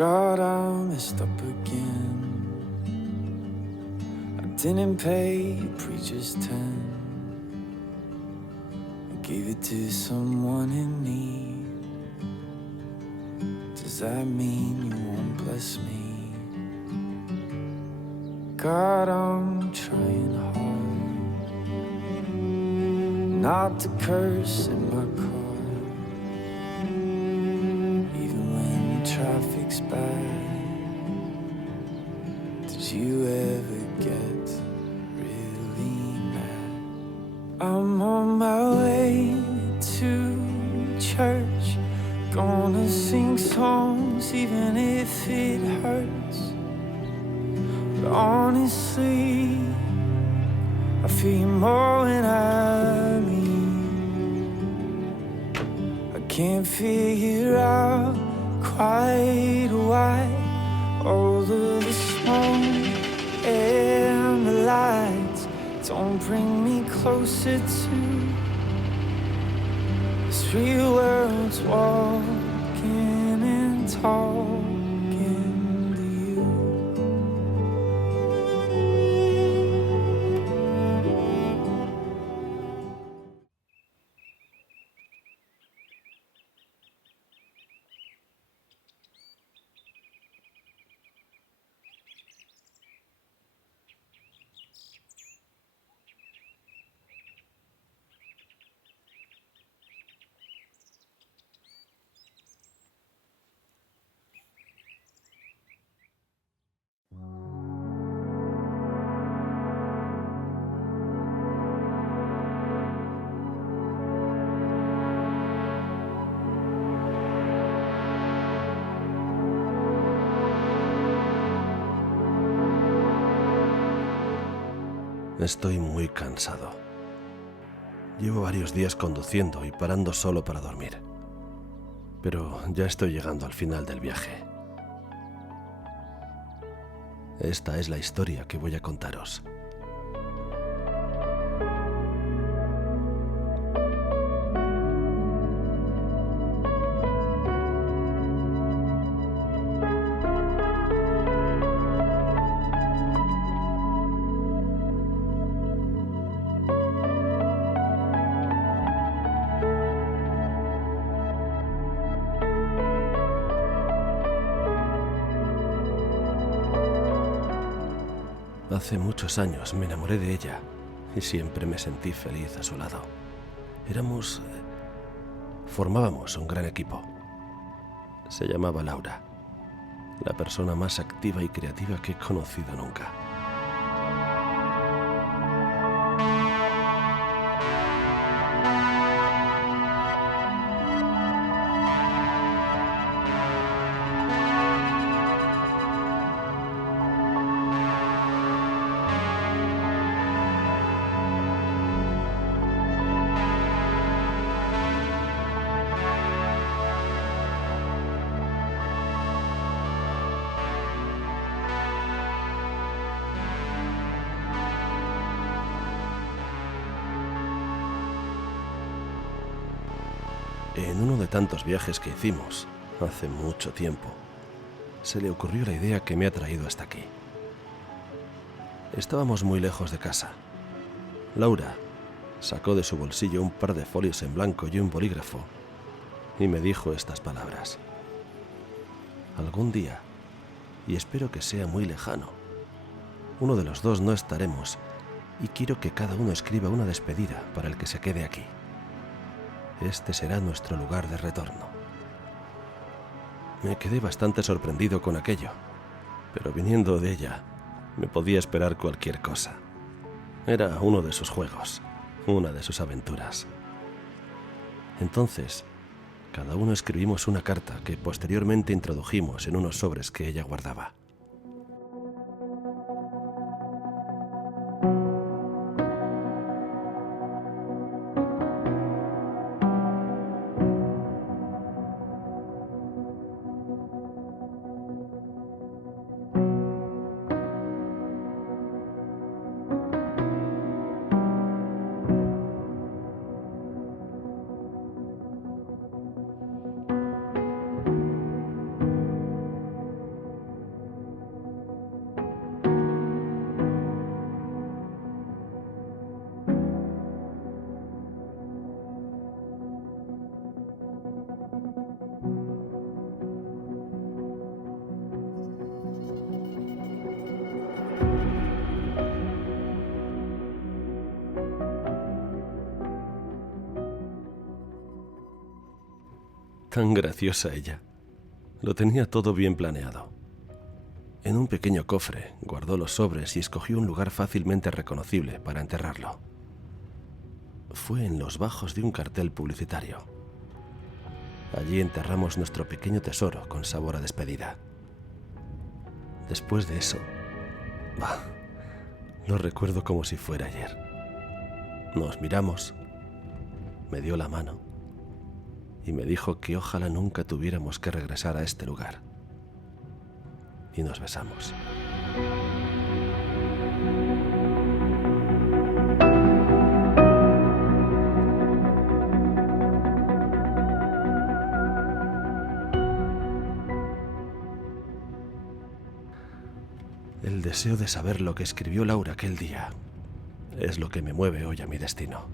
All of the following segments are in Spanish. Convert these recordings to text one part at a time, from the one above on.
God, I messed up again. I didn't pay a preacher's tent. I gave it to someone in need. Does that mean you won't bless me? God, I'm trying hard not to curse in my car, even when the traffic's bad. Did you ever get really mad? I'm on my way to church, gonna sing songs even if it hurts. But honestly, I feel more when I leave. I can't figure out quite why all of the smoke and the lights don't bring me closer to this real world's walking and talking to you. Estoy muy cansado. Llevo varios días conduciendo y parando solo para dormir. Pero ya estoy llegando al final del viaje. Esta es la historia que voy a contaros. Hace muchos años me enamoré de ella y siempre me sentí feliz a su lado. Formábamos un gran equipo. Se llamaba Laura, la persona más activa y creativa que he conocido nunca. En uno de tantos viajes que hicimos, hace mucho tiempo, se le ocurrió la idea que me ha traído hasta aquí. Estábamos muy lejos de casa. Laura sacó de su bolsillo un par de folios en blanco y un bolígrafo y me dijo estas palabras. Algún día, y espero que sea muy lejano, uno de los dos no estaremos y quiero que cada uno escriba una despedida para el que se quede aquí. Este será nuestro lugar de retorno. Me quedé bastante sorprendido con aquello, pero viniendo de ella, me podía esperar cualquier cosa. Era uno de sus juegos, una de sus aventuras. Entonces, cada uno escribimos una carta que posteriormente introdujimos en unos sobres que ella guardaba. Tan graciosa ella. Lo tenía todo bien planeado. En un pequeño cofre guardó los sobres y escogió un lugar fácilmente reconocible para enterrarlo. Fue en los bajos de un cartel publicitario. Allí enterramos nuestro pequeño tesoro con sabor a despedida. Después de eso, lo recuerdo como si fuera ayer. Nos miramos, me dio la mano y me dijo que ojalá nunca tuviéramos que regresar a este lugar. Y nos besamos. El deseo de saber lo que escribió Laura aquel día es lo que me mueve hoy a mi destino.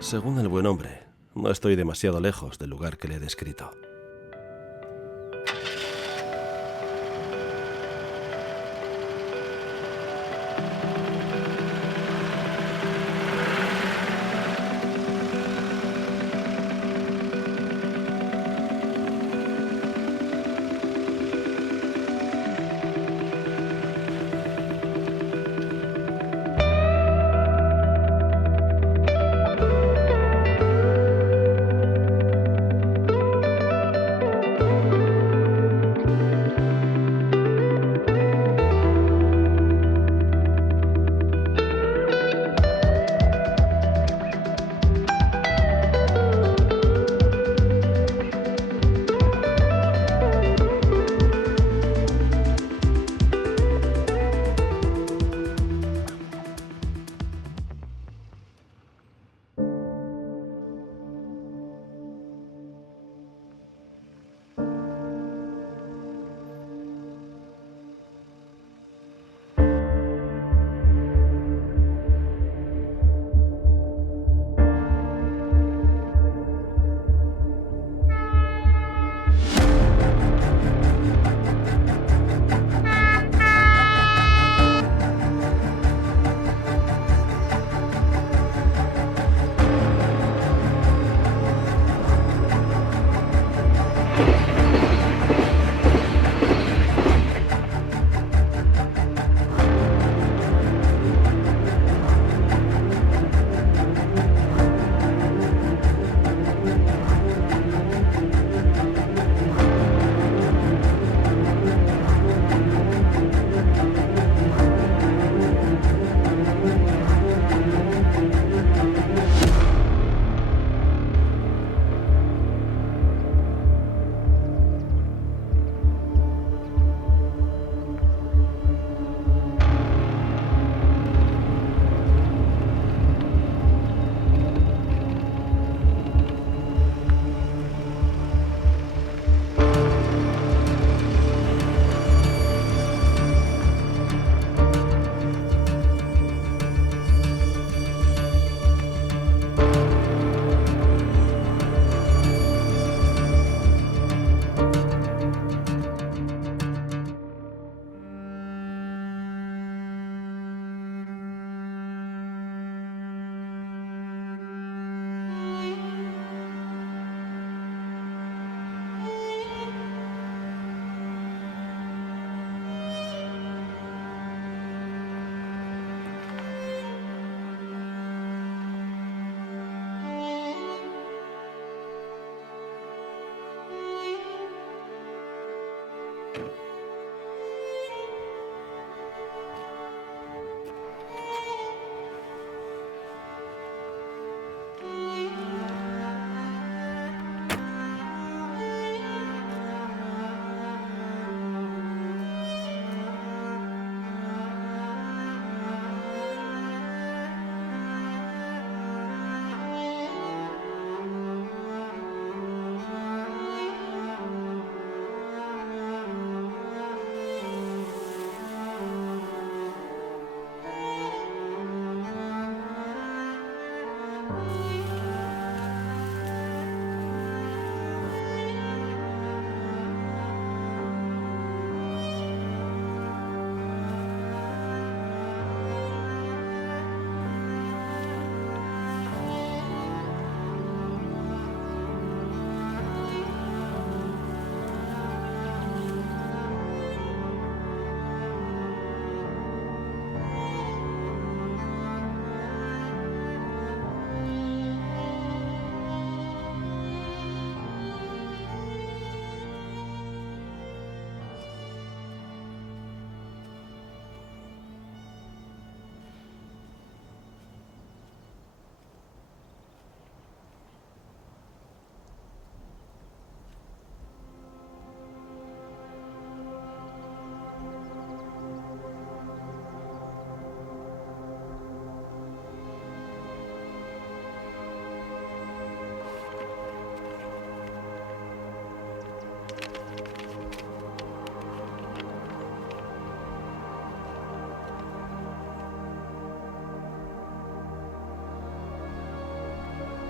Según el buen hombre, no estoy demasiado lejos del lugar que le he descrito.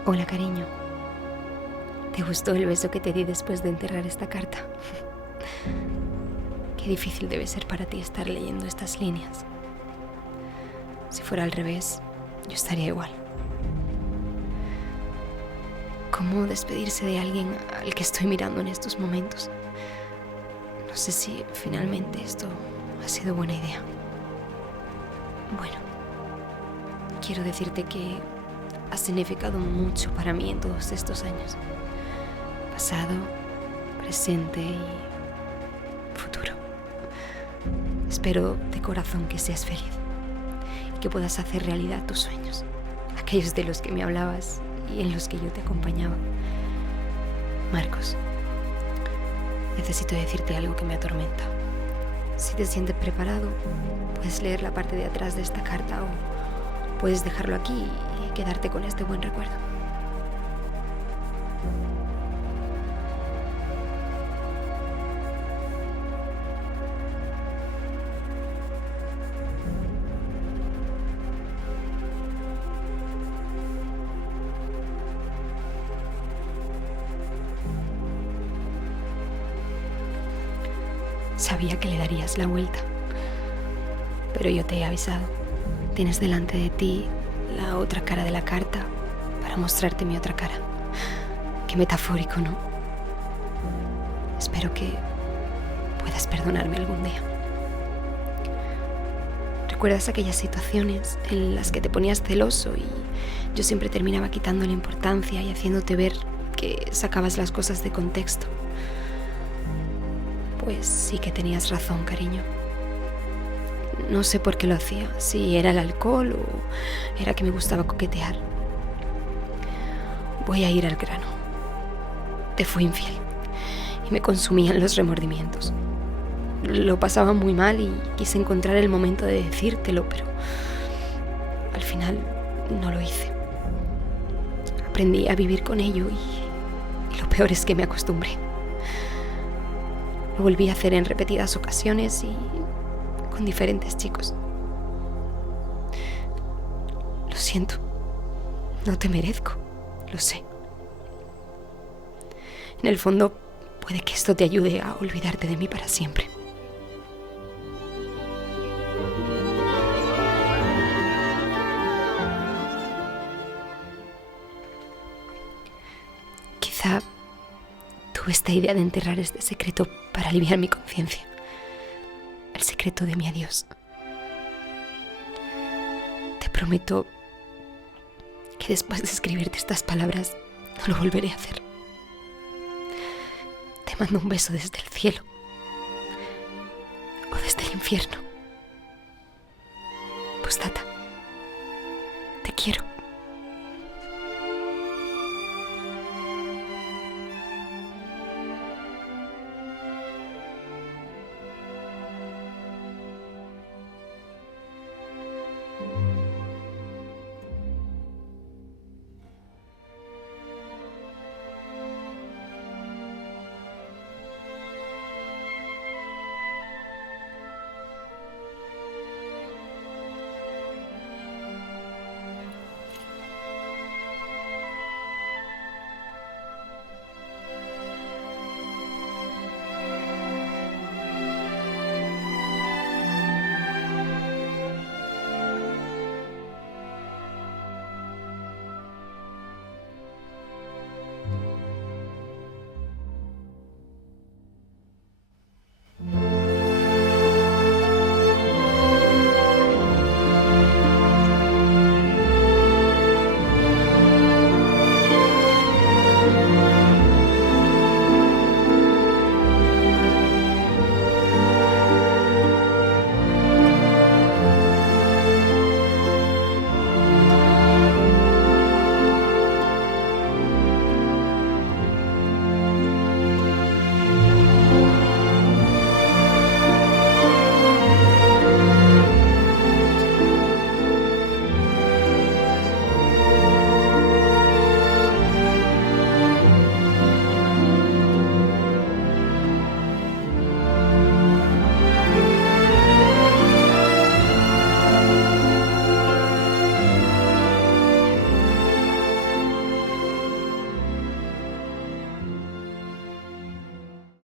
Hola, cariño. ¿Te gustó el beso que te di después de enterrar esta carta? Qué difícil debe ser para ti estar leyendo estas líneas. Si fuera al revés, yo estaría igual. ¿Cómo despedirse de alguien al que estoy mirando en estos momentos? No sé si finalmente esto ha sido buena idea. Bueno, quiero decirte que ha significado mucho para mí en todos estos años. Pasado, presente y futuro. Espero de corazón que seas feliz y que puedas hacer realidad tus sueños, aquellos de los que me hablabas y en los que yo te acompañaba. Marcos, necesito decirte algo que me atormenta. Si te sientes preparado, puedes leer la parte de atrás de esta carta o puedes dejarlo aquí y quedarte con este buen recuerdo. Sabía que le darías la vuelta, pero yo te he avisado. Tienes delante de ti la otra cara de la carta para mostrarte mi otra cara. Qué metafórico, ¿no? Espero que puedas perdonarme algún día. ¿Recuerdas aquellas situaciones en las que te ponías celoso y yo siempre terminaba quitándole importancia y haciéndote ver que sacabas las cosas de contexto? Pues sí que tenías razón, cariño. No sé por qué lo hacía, si era el alcohol o era que me gustaba coquetear. Voy a ir al grano. Te fui infiel y me consumían los remordimientos. Lo pasaba muy mal y quise encontrar el momento de decírtelo, pero al final no lo hice. Aprendí a vivir con ello y lo peor es que me acostumbré. Lo volví a hacer en repetidas ocasiones y con diferentes chicos. Lo siento. No te merezco. Lo sé. En el fondo, puede que esto te ayude a olvidarte de mí para siempre. Quizá tuve esta idea de enterrar este secreto para aliviar mi conciencia. El secreto de mi adiós. Te prometo que después de escribirte estas palabras no lo volveré a hacer. Te mando un beso desde el cielo o desde el infierno. Postdata. Te quiero.